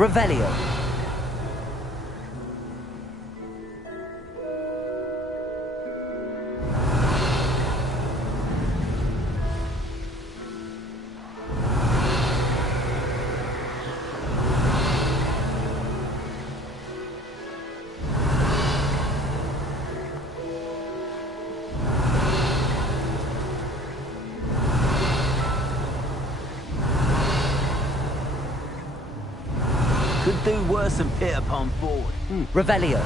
Revelio. Could do worse than Peter Pan forward. Revelio.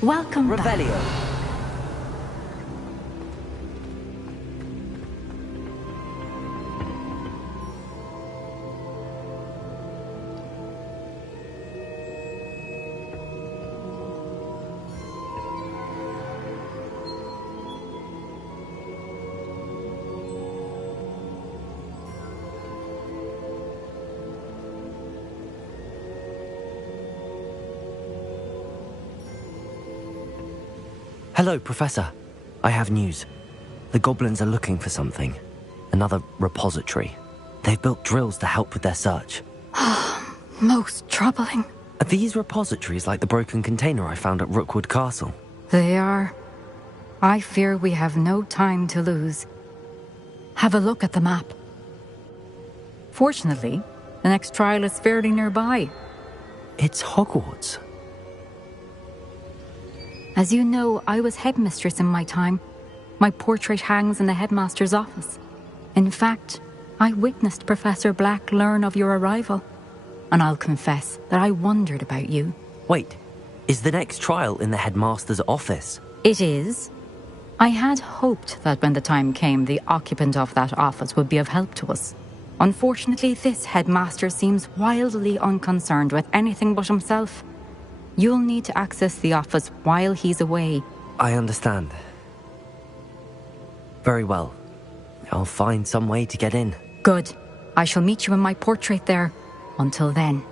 Welcome back. Revelio. Hello, Professor. I have news. The goblins are looking for something. Another repository. They've built drills to help with their search. Most troubling. Are these repositories like the broken container I found at Rookwood Castle? They are. I fear we have no time to lose. Have a look at the map. Fortunately, the next trial is fairly nearby. It's Hogwarts. As you know, I was headmistress in my time. My portrait hangs in the headmaster's office. In fact, I witnessed Professor Black learn of your arrival. And I'll confess that I wondered about you. Wait, is the next trial in the headmaster's office? It is. I had hoped that when the time came, the occupant of that office would be of help to us. Unfortunately, this headmaster seems wildly unconcerned with anything but himself. You'll need to access the office while he's away. I understand. Very well. I'll find some way to get in. Good. I shall meet you in my portrait there. Until then.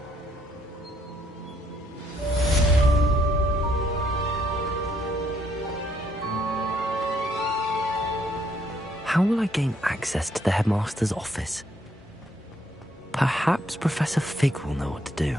How will I gain access to the headmaster's office? Perhaps Professor Fig will know what to do.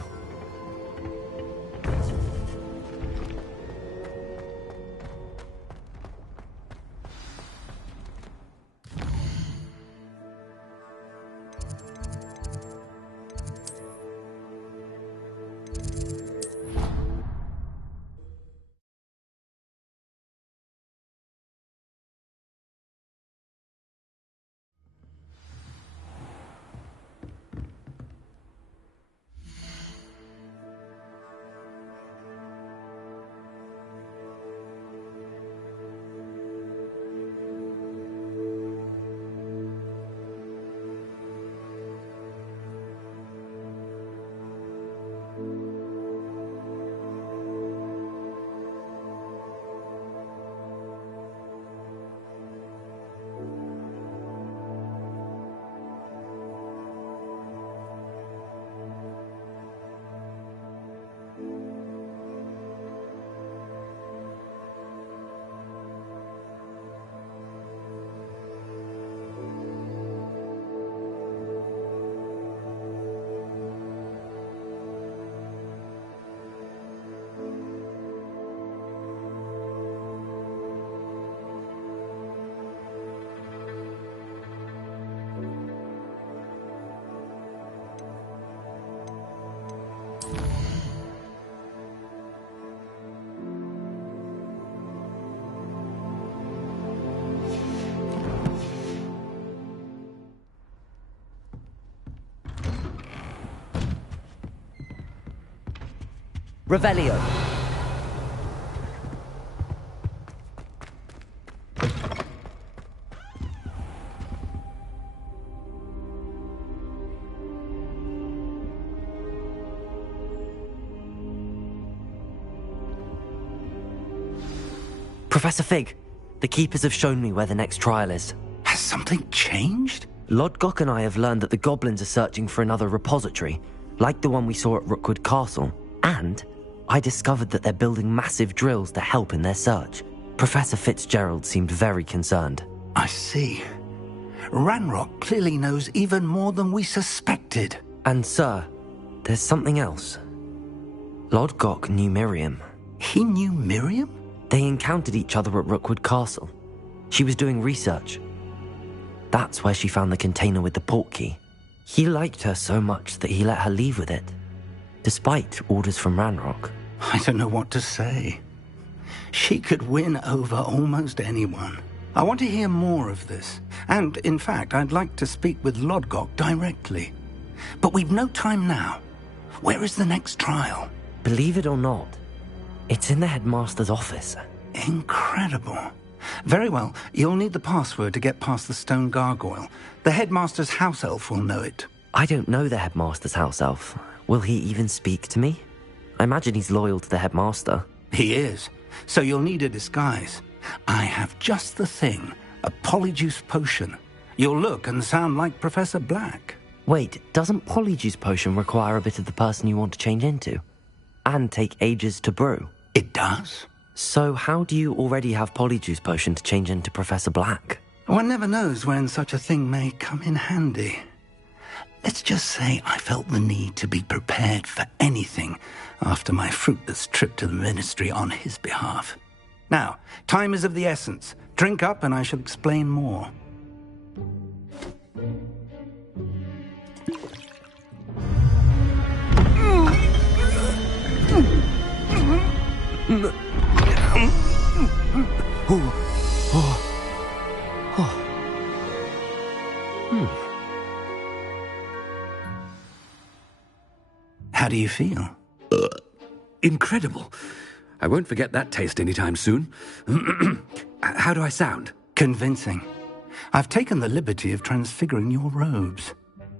Revelio. Professor Fig, the Keepers have shown me where the next trial is. Has something changed? Lodgok and I have learned that the goblins are searching for another repository, like the one we saw at Rookwood Castle, and I discovered that they're building massive drills to help in their search. Professor Fitzgerald seemed very concerned. I see. Ranrock clearly knows even more than we suspected. And sir, there's something else. Lodgok knew Miriam. He knew Miriam? They encountered each other at Rookwood Castle. She was doing research. That's where she found the container with the portkey. He liked her so much that he let her leave with it, despite orders from Ranrock. I don't know what to say. She could win over almost anyone. I want to hear more of this. And, in fact, I'd like to speak with Lodgok directly. But we've no time now. Where is the next trial? Believe it or not, It's in the headmaster's office. Incredible. Very well, you'll need the password to get past the stone gargoyle. The headmaster's house elf will know it. I don't know the headmaster's house elf. Will he even speak to me? I imagine he's loyal to the headmaster. He is. So you'll need a disguise. I have just the thing. A polyjuice potion. You'll look and sound like Professor Black. Wait, doesn't polyjuice potion require a bit of the person you want to change into? And take ages to brew? It does. So how do you already have polyjuice potion to change into Professor Black? One never knows when such a thing may come in handy. Let's just say I felt the need to be prepared for anything after my fruitless trip to the ministry on his behalf. Now, time is of the essence. Drink up and I shall explain more. How do you feel? Incredible. I won't forget that taste anytime soon. How do I sound? Convincing. I've taken the liberty of transfiguring your robes.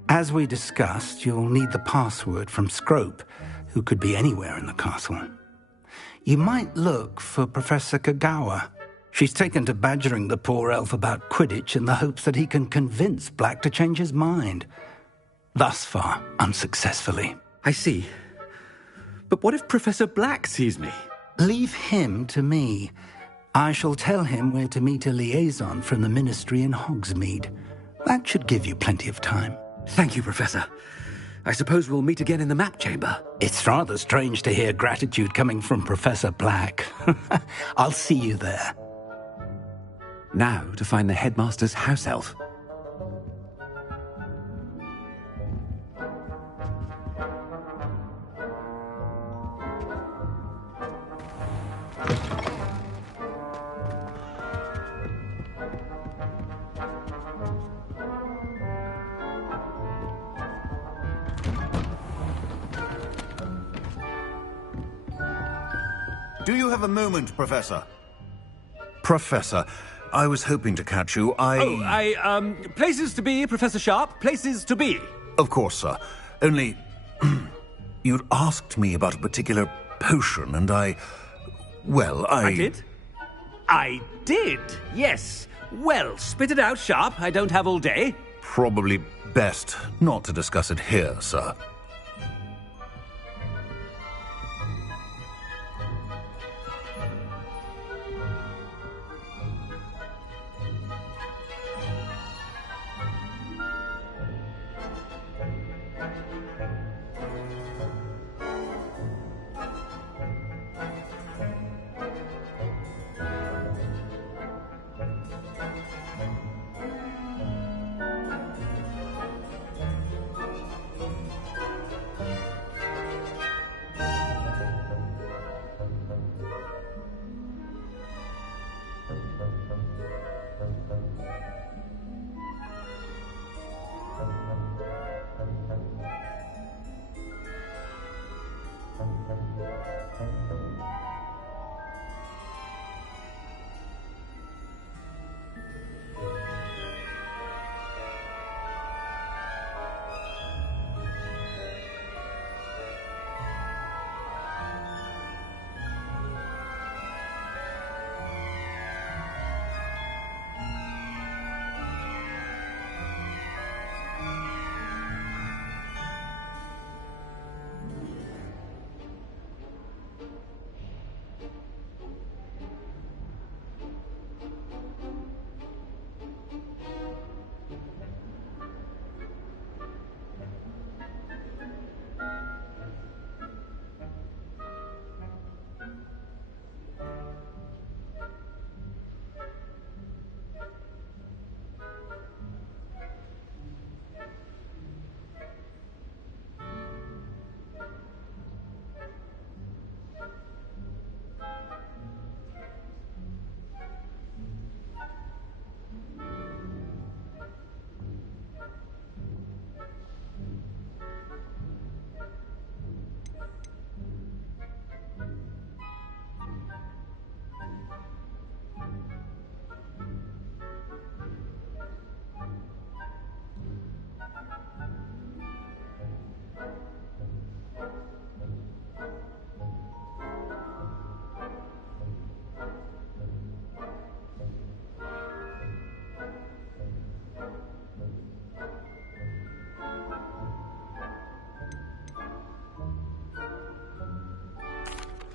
As we discussed, you'll need the password from Scrope, who could be anywhere in the castle. You might look for Professor Kagawa. She's taken to badgering the poor elf about Quidditch in the hopes that he can convince Black to change his mind. Thus far, unsuccessfully. I see. But what if Professor Black sees me? Leave him to me. I shall tell him where to meet a liaison from the ministry in Hogsmeade. That should give you plenty of time. Thank you, Professor. I suppose we'll meet again in the map chamber. It's rather strange to hear gratitude coming from Professor Black. I'll see you there. Now to find the headmaster's house elf. Do you have a moment, Professor? Professor, I was hoping to catch you. Places to be, Professor Sharp. Places to be. Of course, sir. Only, you'd asked me about a particular potion, and I did? I did, yes. Well, spit it out, Sharp. I don't have all day. Probably best not to discuss it here, sir.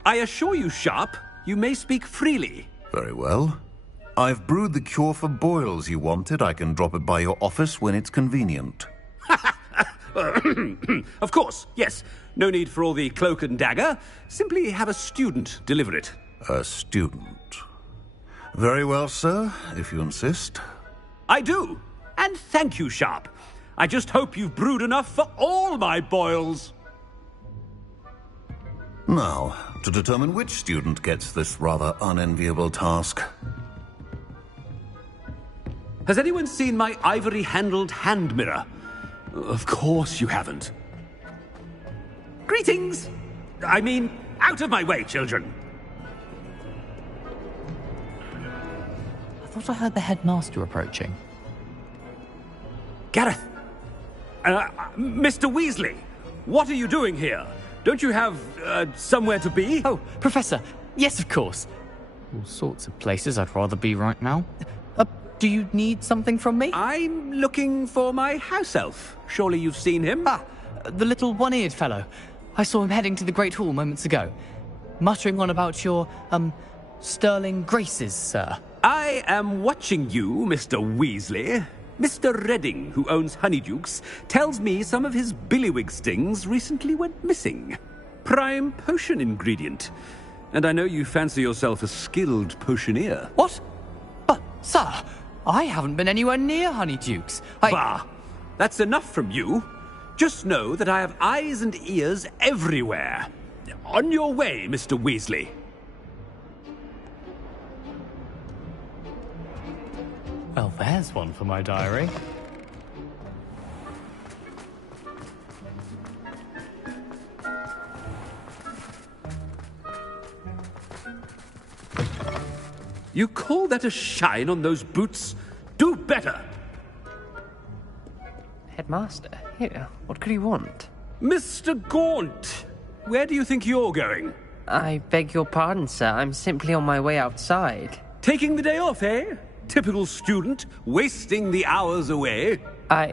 I assure you, Sharp, you may speak freely. Very well. I've brewed the cure for boils you wanted. I can drop it by your office when it's convenient. Of course, yes. No need for all the cloak and dagger. Simply have a student deliver it. A student. Very well, sir, if you insist. I do. And thank you, Sharp. I just hope you've brewed enough for all my boils. Now, to determine which student gets this rather unenviable task. Has anyone seen my ivory-handled hand mirror? Of course you haven't. Greetings! I mean, out of my way, children! I thought I heard the headmaster approaching. Gareth! Mr. Weasley! What are you doing here? Don't you have, somewhere to be? Oh, Professor! Yes, of course. All sorts of places I'd rather be right now. Do you need something from me? I'm looking for my house elf. Surely you've seen him? Ah, the little one-eared fellow. I saw him heading to the Great Hall moments ago, muttering on about your, sterling graces, sir. I am watching you, Mr. Weasley. Mr. Redding, who owns Honeydukes, tells me some of his billywig stings recently went missing. Prime potion ingredient. And I know you fancy yourself a skilled potioneer. What? But, sir, I haven't been anywhere near Honeydukes. Bah! That's enough from you. Just know that I have eyes and ears everywhere. On your way, Mr. Weasley. Well, there's one for my diary. You call that a shine on those boots? Do better! Headmaster, here, what could he want? Mr. Gaunt! Where do you think you're going? I beg your pardon, sir. I'm simply on my way outside. Taking the day off, eh? Typical student, wasting the hours away. I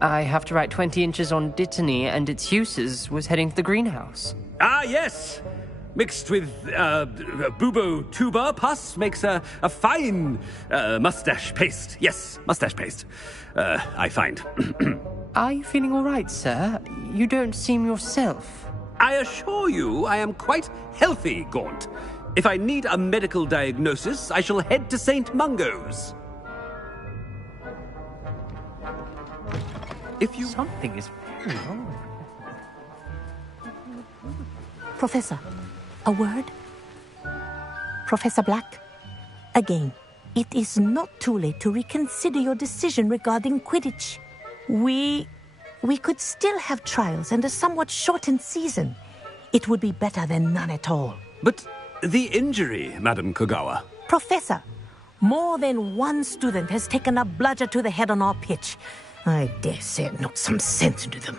have to write 20 inches on Dittany and its uses. Was heading to the greenhouse. Ah, yes! Mixed with, bubo tuba pus makes a fine, mustache paste. Yes, mustache paste. I find. Are you feeling all right, sir? You don't seem yourself. I assure you I am quite healthy, Gaunt. If I need a medical diagnosis, I shall head to St. Mungo's. If you... Something is very wrong. Professor, a word? Professor Black, again, it is not too late to reconsider your decision regarding Quidditch. We could still have trials and a somewhat shortened season. It would be better than none at all. But the injury, Madam Kogawa. Professor, more than one student has taken a bludger to the head on our pitch. I dare say it knocked some sense into them.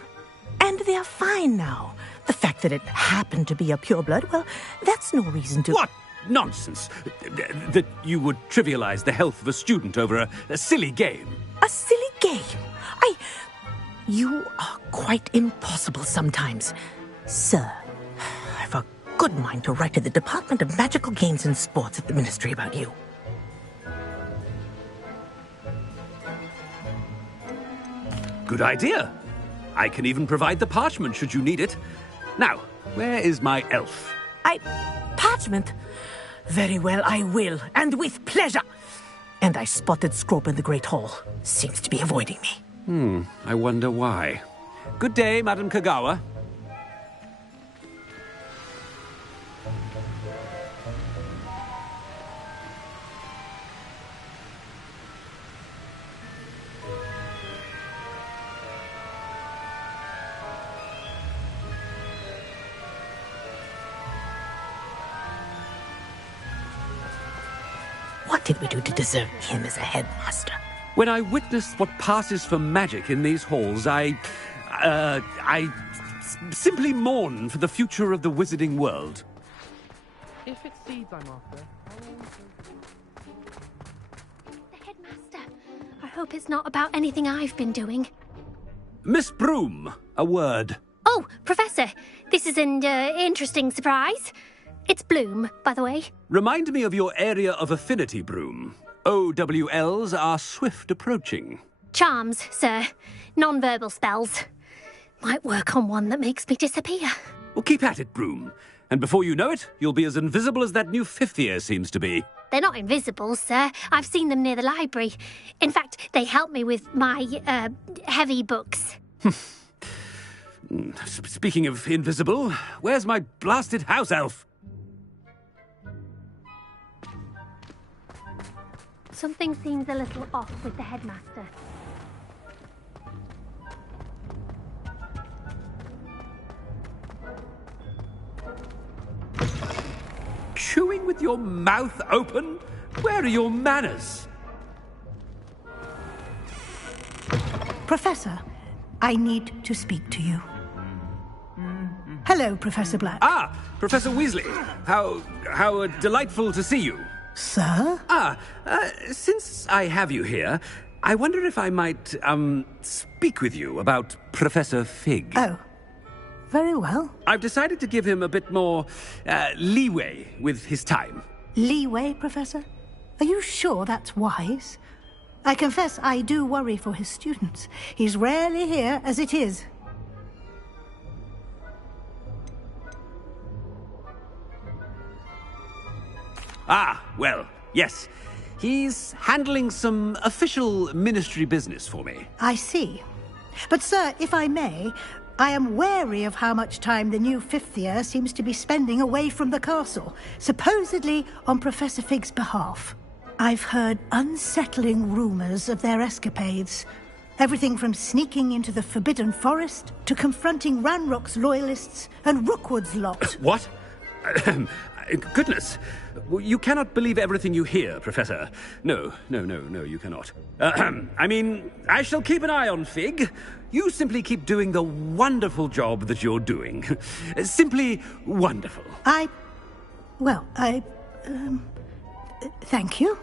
And they are fine now. The fact that it happened to be a pureblood, well, that's no reason to... What nonsense! That you would trivialize the health of a student over a silly game. A silly game? You are quite impossible sometimes. Sir, I've a good mind to write to the Department of Magical Games and Sports at the Ministry about you. Good idea. I can even provide the parchment should you need it. Now, where is my elf? Parchment? Very well, I will, and with pleasure. And I spotted Scrope in the Great Hall. Seems to be avoiding me. I wonder why. Good day, Madam Kogawa. What did we do to deserve him as a headmaster? When I witness what passes for magic in these halls, I simply mourn for the future of the wizarding world. If it's seeds I'm after, The headmaster. I hope it's not about anything I've been doing. Miss Broom, a word. Oh, Professor, this is an interesting surprise. It's Bloom, by the way. Remind me of your area of affinity, Broom. OWLs are swift approaching. Charms, sir. Non-verbal spells. Might work on one that makes me disappear. Well, keep at it, Broom. And before you know it, you'll be as invisible as that new fifth year seems to be. They're not invisible, sir. I've seen them near the library. In fact, they help me with my, heavy books. Speaking of invisible, where's my blasted house elf? Something seems a little off with the headmaster. Chewing with your mouth open? Where are your manners? Professor, I need to speak to you. Hello, Professor Black. Ah, Professor Weasley. How delightful to see you. Sir? Since I have you here, I wonder if I might, speak with you about Professor Fig. Oh, very well. I've decided to give him a bit more, leeway with his time. Leeway, Professor? Are you sure that's wise? I confess I do worry for his students. He's rarely here as it is. Ah, well, yes. He's handling some official ministry business for me. I see. But, sir, if I may, I am wary of how much time the new fifth year seems to be spending away from the castle, supposedly on Professor Fig's behalf. I've heard unsettling rumors of their escapades. Everything from sneaking into the Forbidden Forest to confronting Ranrock's loyalists and Rookwood's lot. What? Goodness. You cannot believe everything you hear, Professor. No, you cannot. I mean, I shall keep an eye on Fig. You simply keep doing the wonderful job that you're doing. Simply wonderful. Thank you.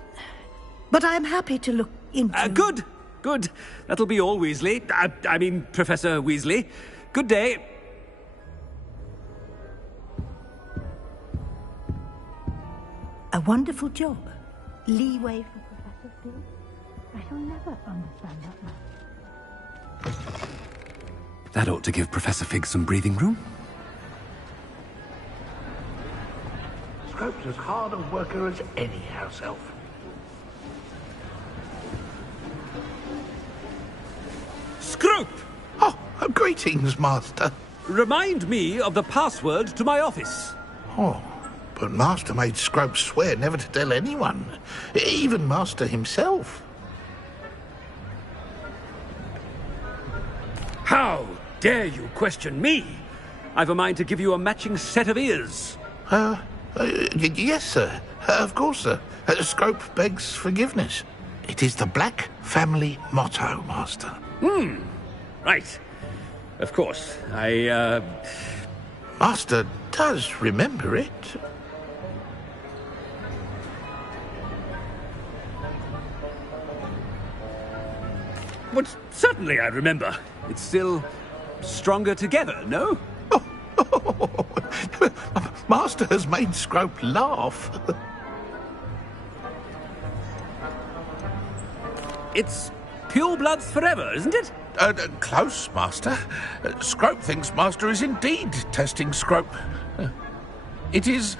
But I'm happy to look into... Good. That'll be all, Weasley. I mean, Professor Weasley. Good day. A wonderful job. Leeway for Professor Fig. I shall never understand that much. That ought to give Professor Fig some breathing room. Scrope's as hard a worker as any house elf. Scrope! Oh, greetings, Master. Remind me of the password to my office. Oh, but Master made Scrope swear never to tell anyone, even Master himself. How dare you question me? I've a mind to give you a matching set of ears. Yes, sir. Of course, sir. Scrope begs forgiveness. It is the Black family motto, Master. Right. Of course. Master does remember it. But certainly I remember. It's still stronger together, no? Master has made Scrope laugh. It's pure bloods forever, isn't it? Close, Master. Scrope thinks Master is indeed testing Scrope. It is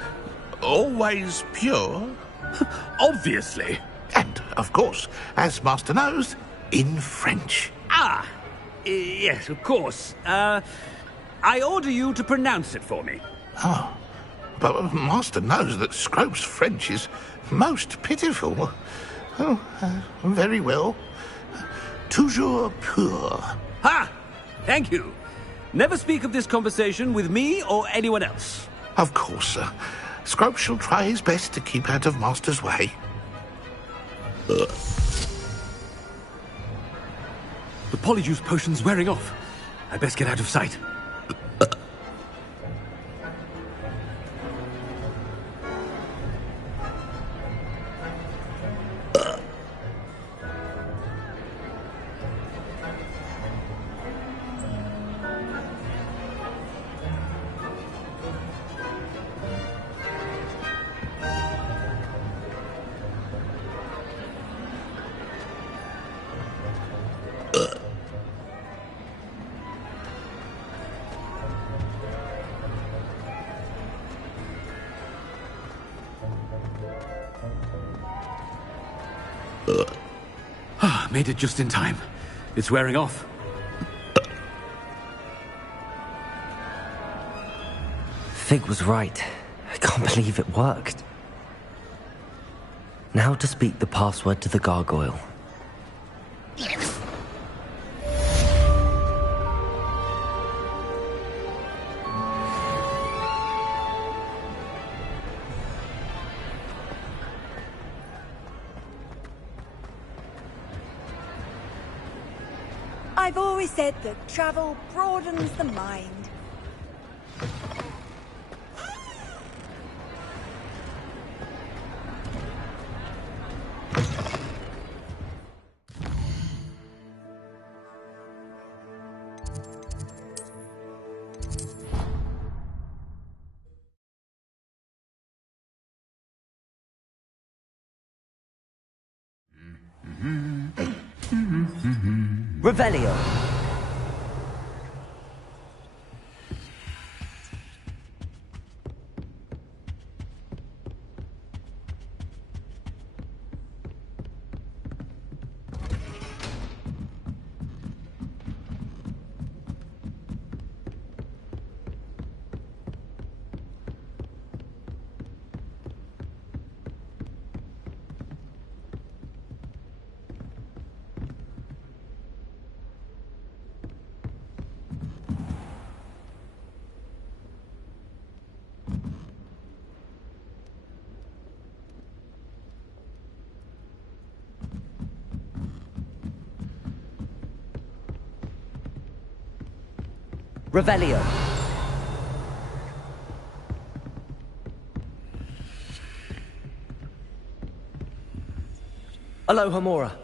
always pure. Obviously. And, of course, as Master knows, in French. Ah, yes, of course. I order you to pronounce it for me. Oh, but Master knows that Scrope's French is most pitiful. Oh, very well. Toujours pur. Ha! Thank you. Never speak of this conversation with me or anyone else. Of course, sir. Scrope shall try his best to keep out of Master's way. The polyjuice potion's wearing off. I best get out of sight. Made it just in time. It's wearing off. Fig was right. I can't believe it worked. Now to speak the password to the gargoyle. I've always said that travel broadens the mind. Revelio. Revelio. Alohomora.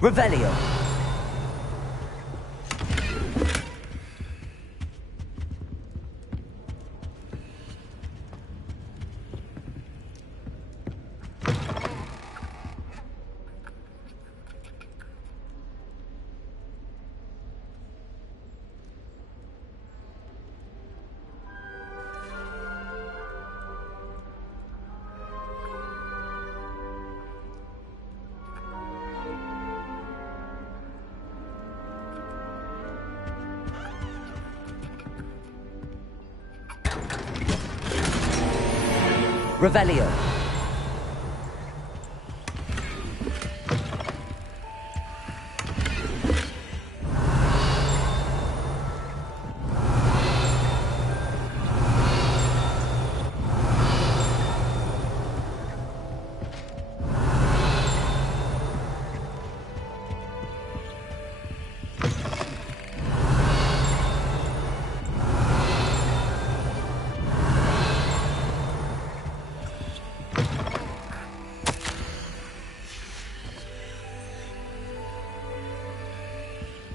Revelio. Revelio.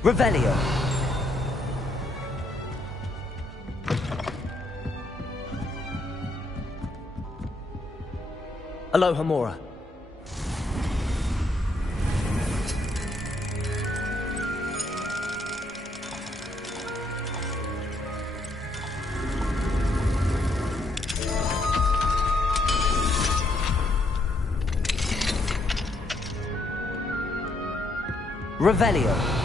Revelio. Alohomora. Revelio.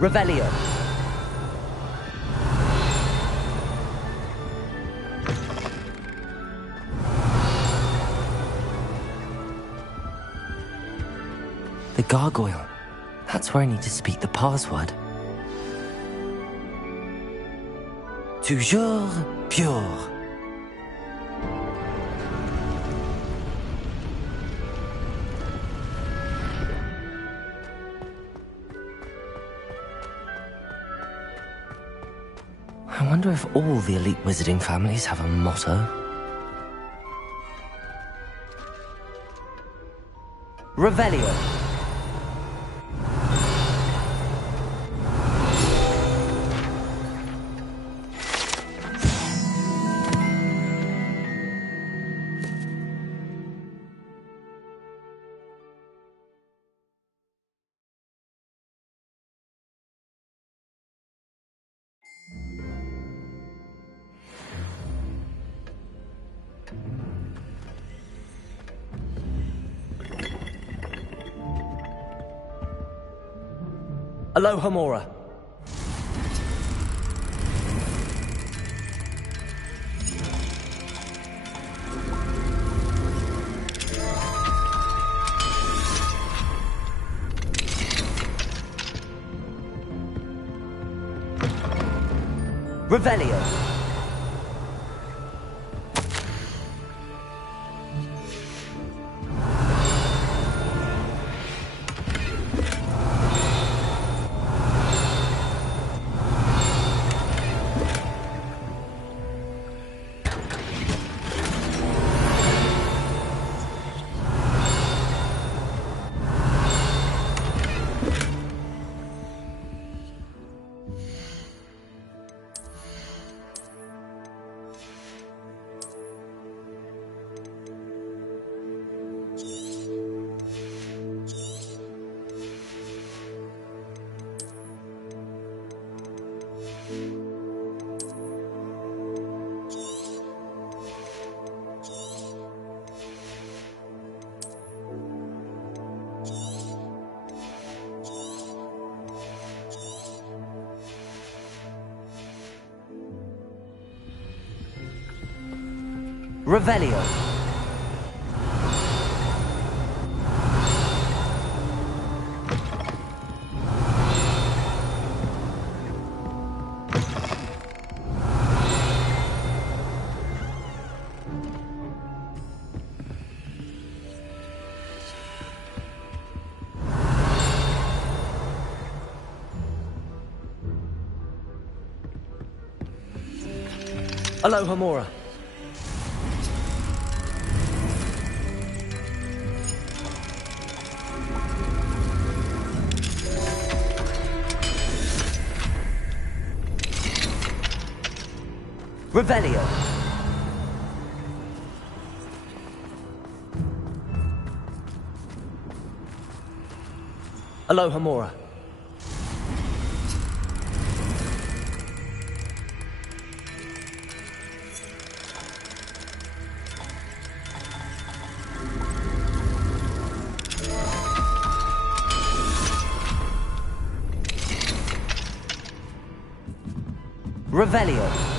Revelio. The gargoyle. That's where I need to speak the password. toujours pure. I wonder if all the elite wizarding families have a motto. Revelio. Aloha Mora. Revelio. Revelio. Aloha Mora. Revelio. Aloha Mora. Revelio.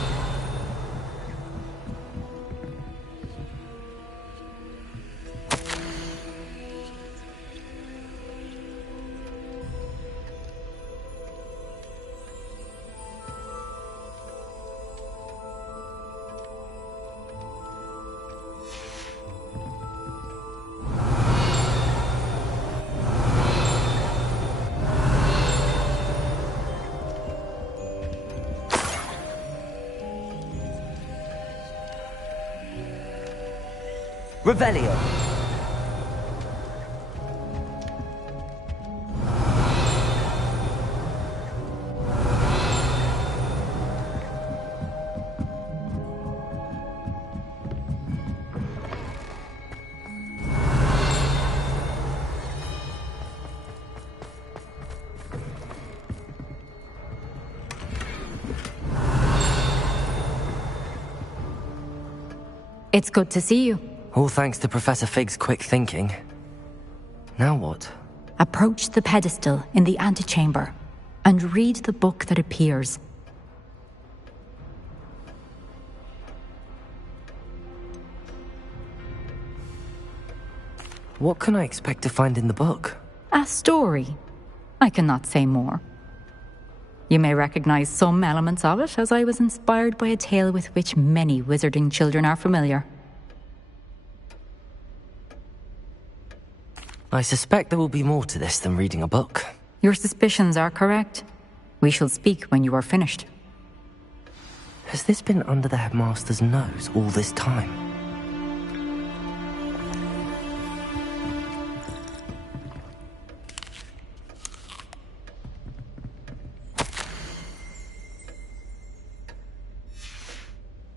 Revelio. It's good to see you. All thanks to Professor Fig's quick thinking. Now what? Approach the pedestal in the antechamber and read the book that appears. What can I expect to find in the book? A story. I cannot say more. You may recognize some elements of it, as I was inspired by a tale with which many wizarding children are familiar. I suspect there will be more to this than reading a book. Your suspicions are correct. We shall speak when you are finished. Has this been under the headmaster's nose all this time?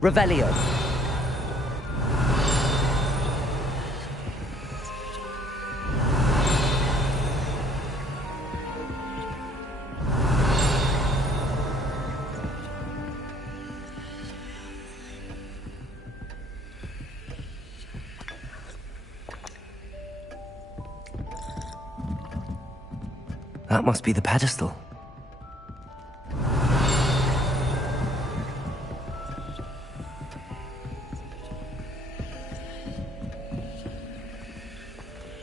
Revelio. That must be the pedestal.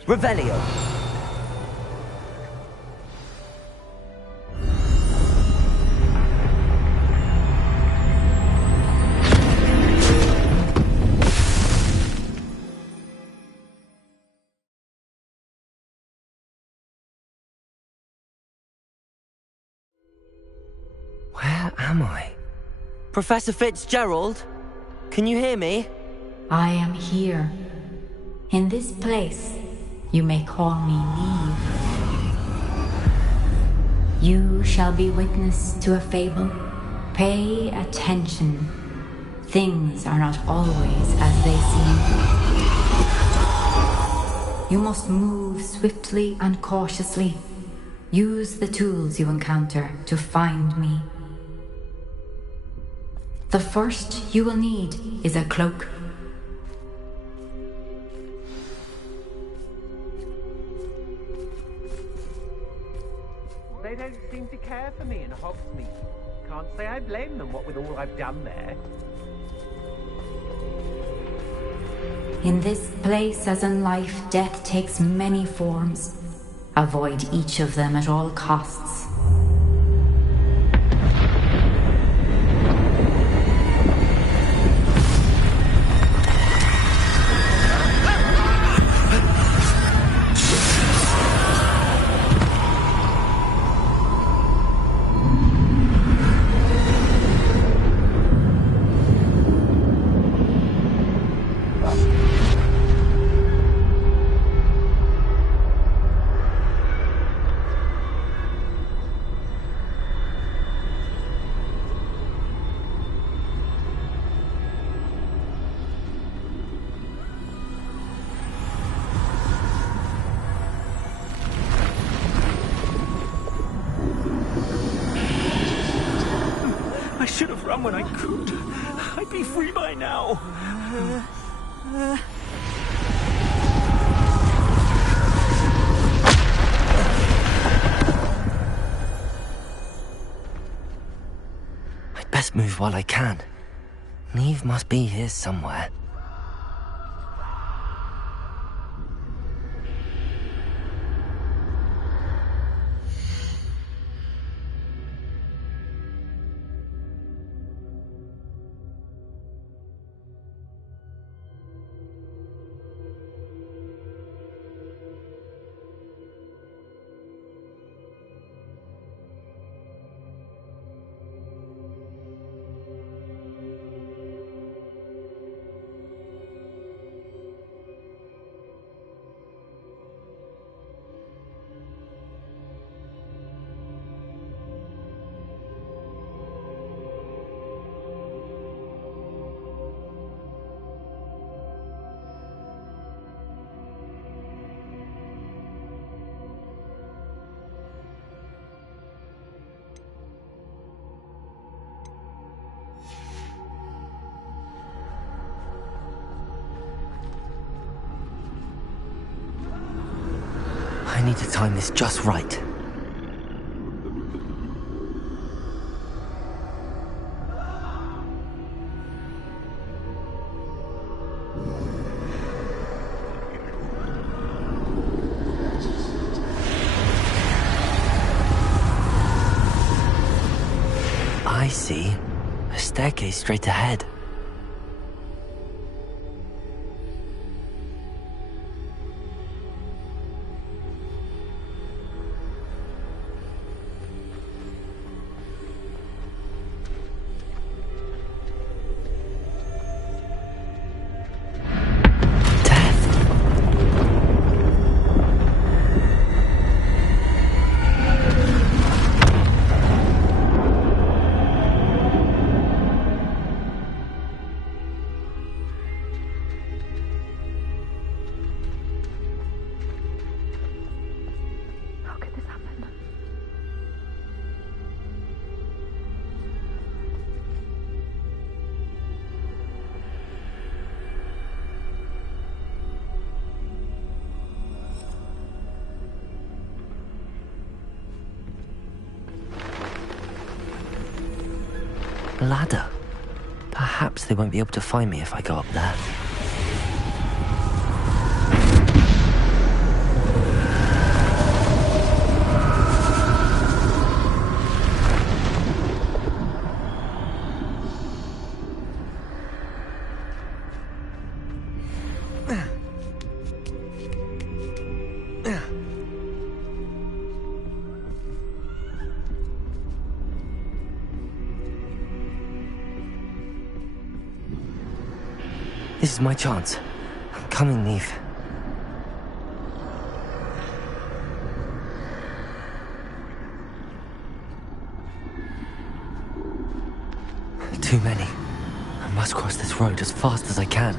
Revelio. Where am I? Professor Fitzgerald? Can you hear me? I am here. In this place, you may call me Neve. You shall be witness to a fable. Pay attention. Things are not always as they seem. You must move swiftly and cautiously. Use the tools you encounter to find me. The first you will need is a cloak. They don't seem to care for me in Hogsmeade. Can't say I blame them, what with all I've done there. In this place, as in life, death takes many forms. Avoid each of them at all costs. I should have run when I could. I'd be free by now. I'd best move while I can. Neve must be here somewhere. I need to time this just right. see a staircase straight ahead. A ladder. Perhaps they won't be able to find me if I go up there. This is my chance. I'm coming, Neve. Too many. I must cross this road as fast as I can.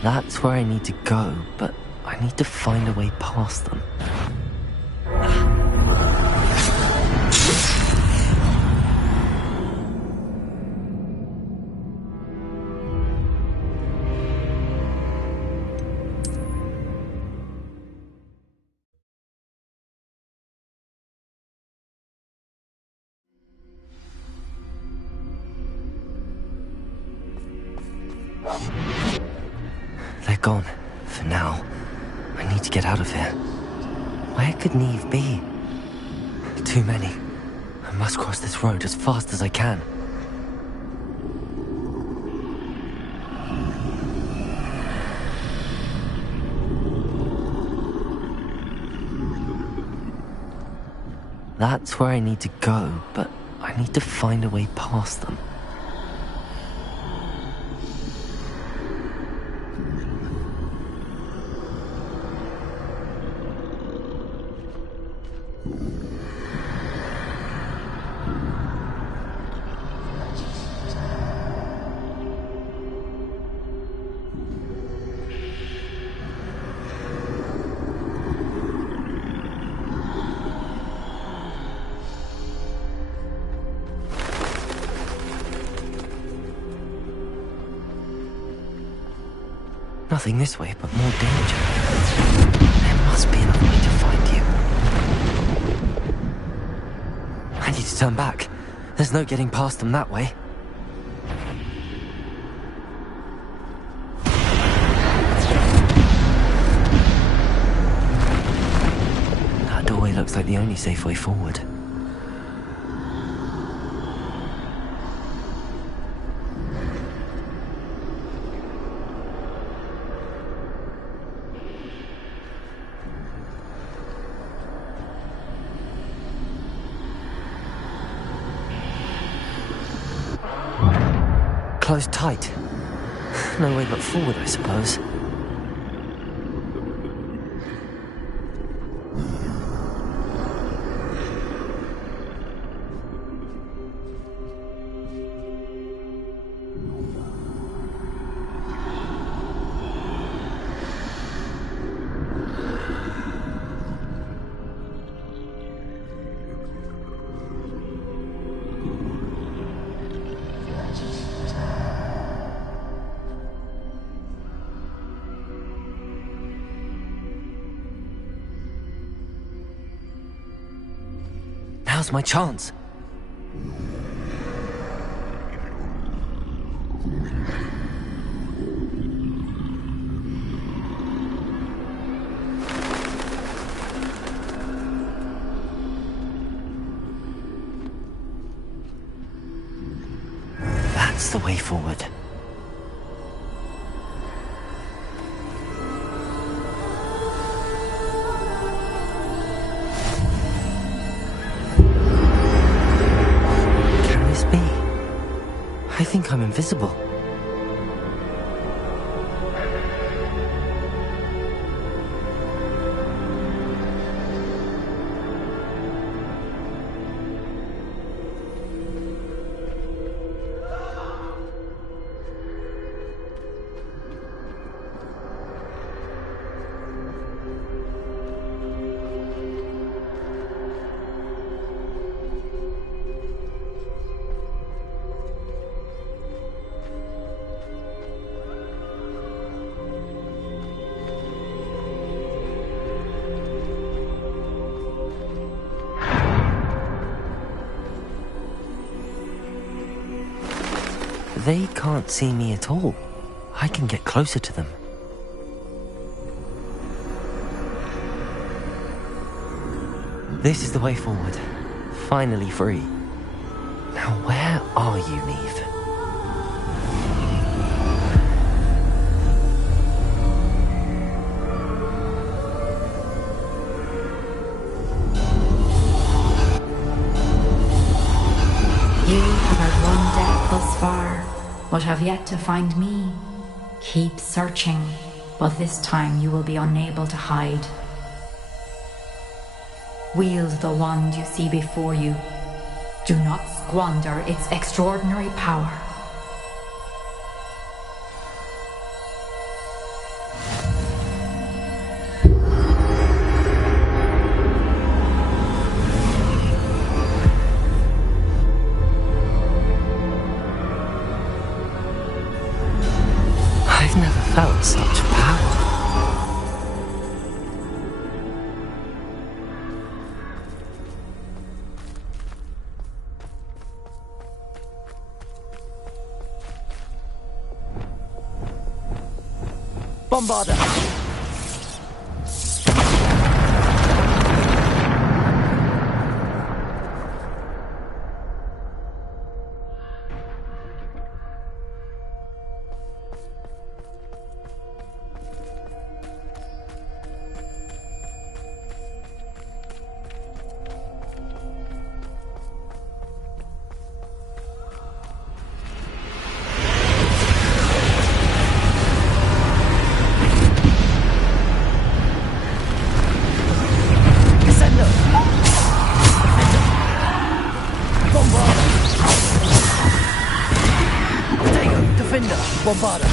That's where I need to go, but I need to find a way past them. They're gone, for now. I need to get out of here. Where could Neve be? Too many. I must cross this road as fast as I can. That's where I need to go, but I need to find a way past them. Nothing this way, but more danger. There must be another way to find you. I need to turn back. There's no getting past them that way. That doorway looks like the only safe way forward. Closed tight. No way but forward, I suppose. Now's my chance. That's the way forward. Can this be? I think I'm invisible. They can't see me at all. I can get closer to them. This is the way forward. Finally free. Now where are you, Neve? You have had one death thus far, but have yet to find me. Keep searching, but this time you will be unable to hide. Wield the wand you see before you. Do not squander its extraordinary power. I've never felt such power. Bombarder! Bombarder!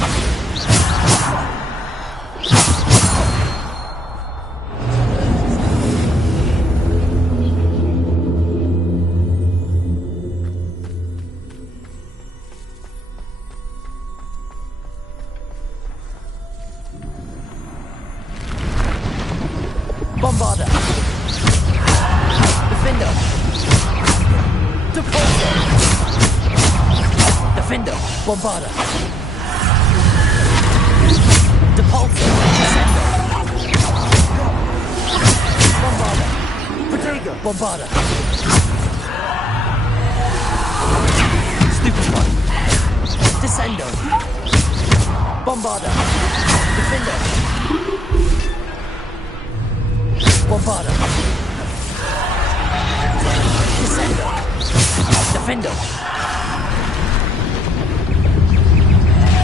Bombarder! Defender! Depulso! Defender! Bombarder! Depulso! Descender! Bombarder! Protego! Bombarder! Stupid one! Descendo! Bombarder! Defender! Bombarder! Descendo! Defendo!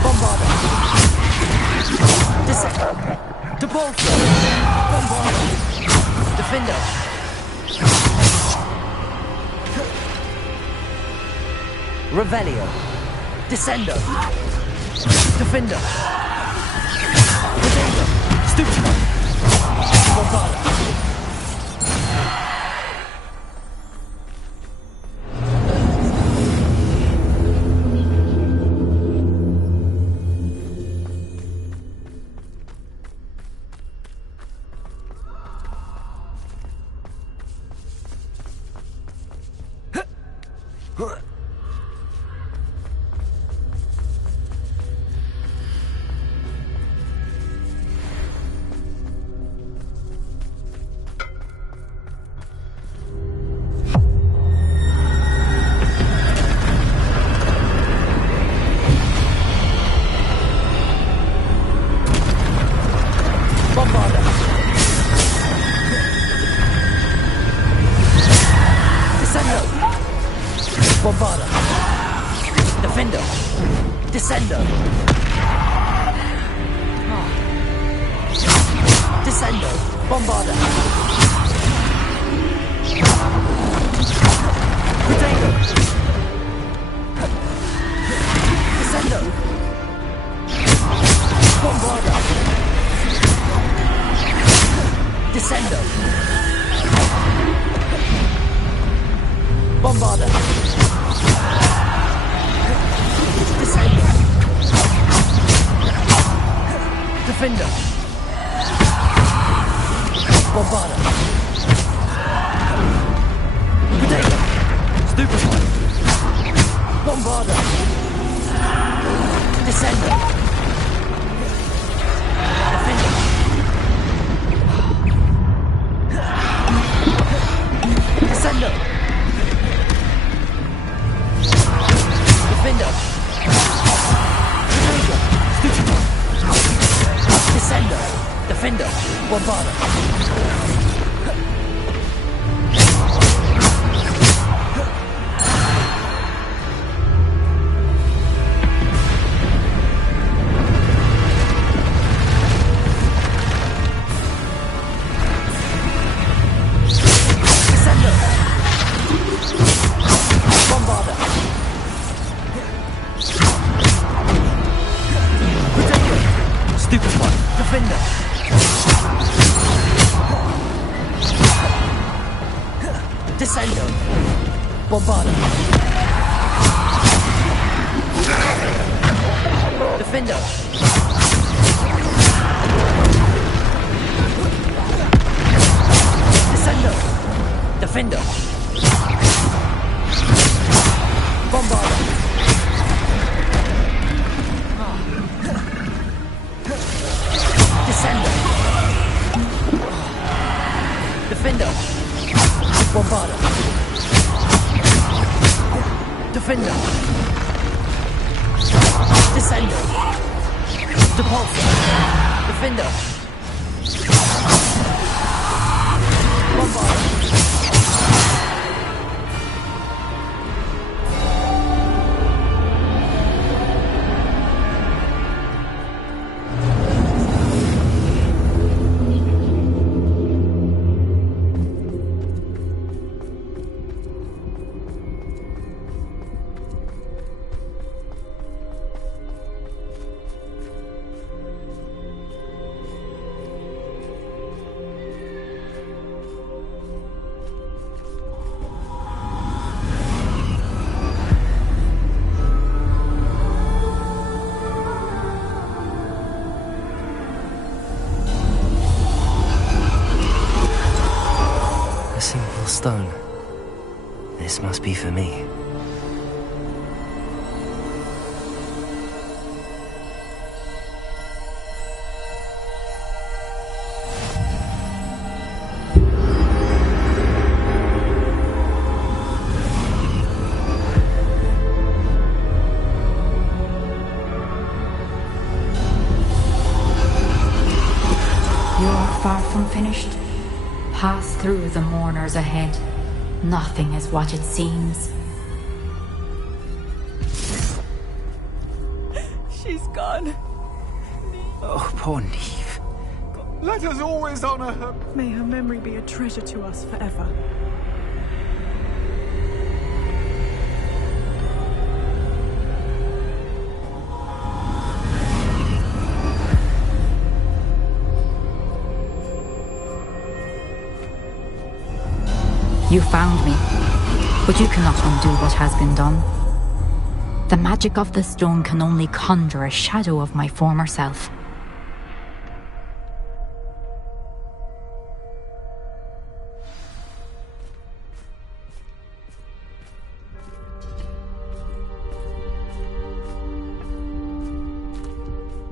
Bombarder! Descendo! Depulso! Bombarder! Defendo! Revelio! Descendo! Defendo! Protego! Stupido! Bombarder! Descendo! Descendo! Bombarda! Potato! Descendo! Bombarda! Descendo! Bombarda! Descendo! Defender! Bombarda! Potato! Stupefy! Bombarda! Descender! Defender! Descender! Defender! Potato! Stupefy! Descender! Defender! Bombarda! Descendo! Bombarda! Defender! Descendo! Defender! Bombarda! Descendo! Defender! Bombarda! Defender! Descendo! Depulsor! Defender! Bombarda! Stone. This must be for me. You're far from finished. Pass through the mourners ahead. Nothing is what it seems. She's gone. Oh, poor Neve. Let us always honor her. May her memory be a treasure to us forever. You found me, but you cannot undo what has been done. The magic of the stone can only conjure a shadow of my former self.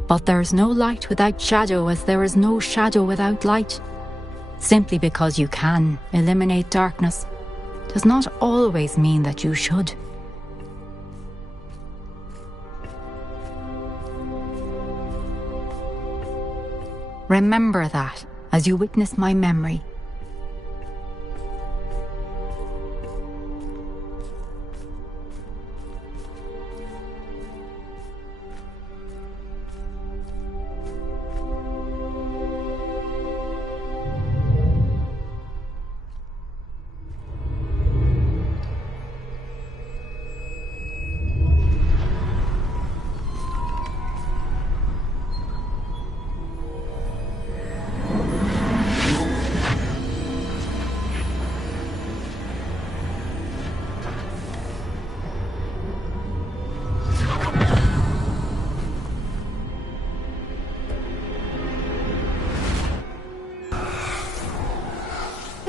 But there's no light without shadow, as there is no shadow without light. Simply because you can eliminate darkness does not always mean that you should. Remember that as you witness my memory.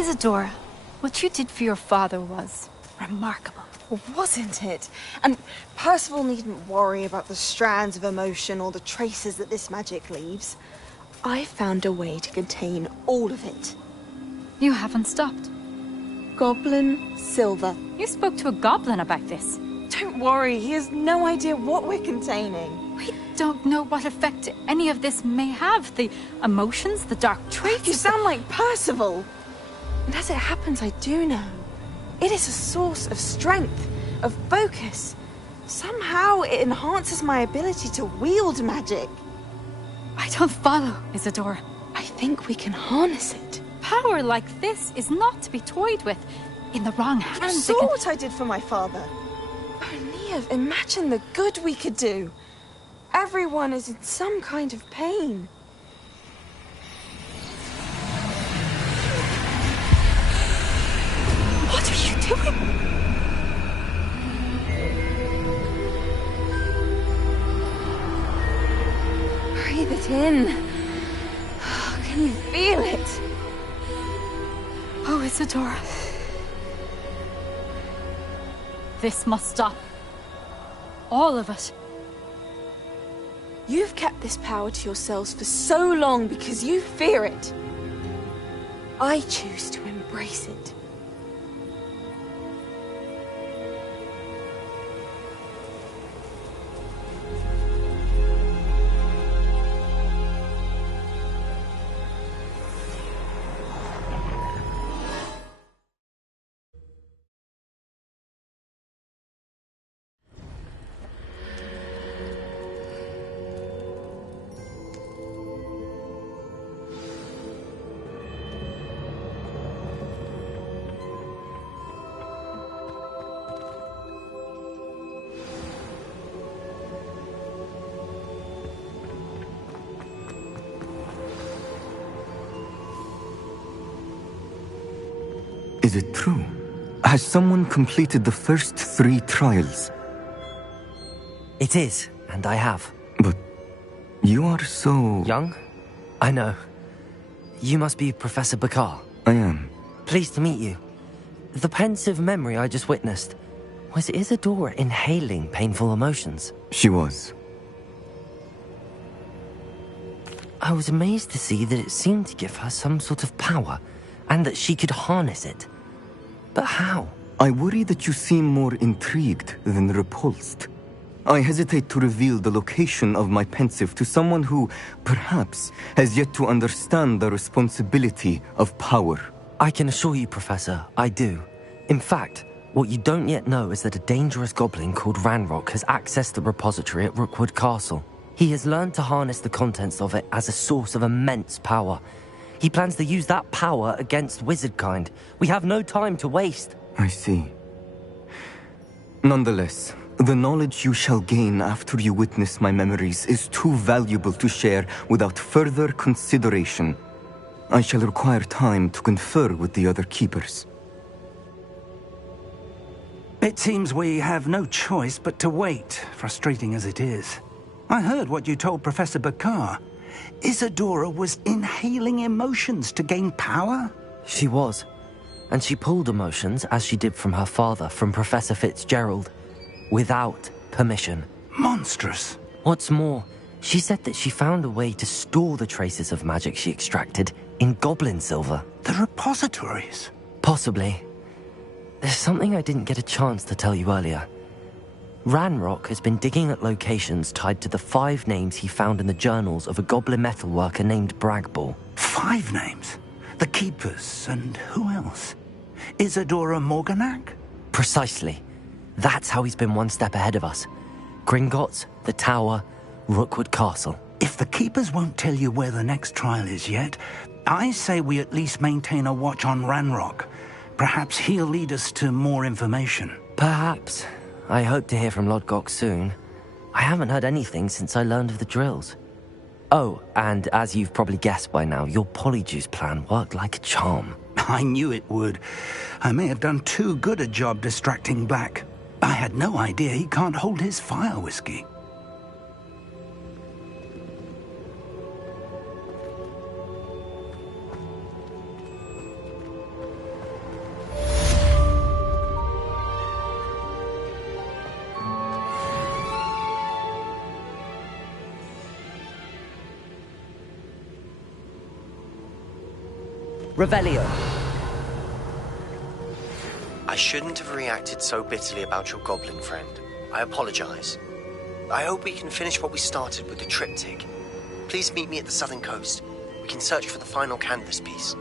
Isadora, what you did for your father was remarkable. Wasn't it? And Percival needn't worry about the strands of emotion or the traces that this magic leaves. I found a way to contain all of it. You haven't stopped. Goblin Silver. You spoke to a goblin about this. Don't worry, he has no idea what we're containing. We don't know what effect any of this may have. The emotions, the dark traits. You sound like Percival. And as it happens, I do know. It is a source of strength, of focus. Somehow it enhances my ability to wield magic. I don't follow, Isadora. I think we can harness it. Power like this is not to be toyed with. In the wrong hands, You saw what I did for my father. Oh, Neve, imagine the good we could do. Everyone is in some kind of pain. What are you doing? Breathe it in. Can you feel it? Oh, Isadora. This must stop. All of it. You've kept this power to yourselves for so long because you fear it. I choose to embrace it. Is it true? Has someone completed the first 3 trials? It is, and I have. But you are so... Young? I know. You must be Professor Bakar. I am. Pleased to meet you. The pensive memory I just witnessed, was Isadora inhaling painful emotions? She was. I was amazed to see that it seemed to give her some sort of power, and that she could harness it. But how? I worry that you seem more intrigued than repulsed. I hesitate to reveal the location of my pensive to someone who, perhaps, has yet to understand the responsibility of power. I can assure you, Professor, I do. In fact, what you don't yet know is that a dangerous goblin called Ranrock has accessed the repository at Rookwood Castle. He has learned to harness the contents of it as a source of immense power. He plans to use that power against wizardkind. We have no time to waste. I see. Nonetheless, the knowledge you shall gain after you witness my memories is too valuable to share without further consideration. I shall require time to confer with the other keepers. It seems we have no choice but to wait, frustrating as it is. I heard what you told Professor Bakar. Isadora was inhaling emotions to gain power? She was. And she pulled emotions, as she did from her father, from Professor Fitzgerald, without permission. Monstrous. What's more, she said that she found a way to store the traces of magic she extracted in goblin silver. The repositories? Possibly. There's something I didn't get a chance to tell you earlier. Ranrock has been digging at locations tied to the 5 names he found in the journals of a goblin metalworker named Bragball. 5 names? The Keepers, and who else? Isadora Morganac? Precisely. That's how he's been one step ahead of us. Gringotts, the Tower, Rookwood Castle. If the Keepers won't tell you where the next trial is yet, I say we at least maintain a watch on Ranrock. Perhaps he'll lead us to more information. Perhaps. I hope to hear from Lodgok soon. I haven't heard anything since I learned of the drills. Oh, and as you've probably guessed by now, your polyjuice plan worked like a charm. I knew it would. I may have done too good a job distracting Black. I had no idea he can't hold his fire whiskey. Revelio. I shouldn't have reacted so bitterly about your goblin friend. I apologize. I hope we can finish what we started with the triptych. Please meet me at the southern coast. We can search for the final canvas piece.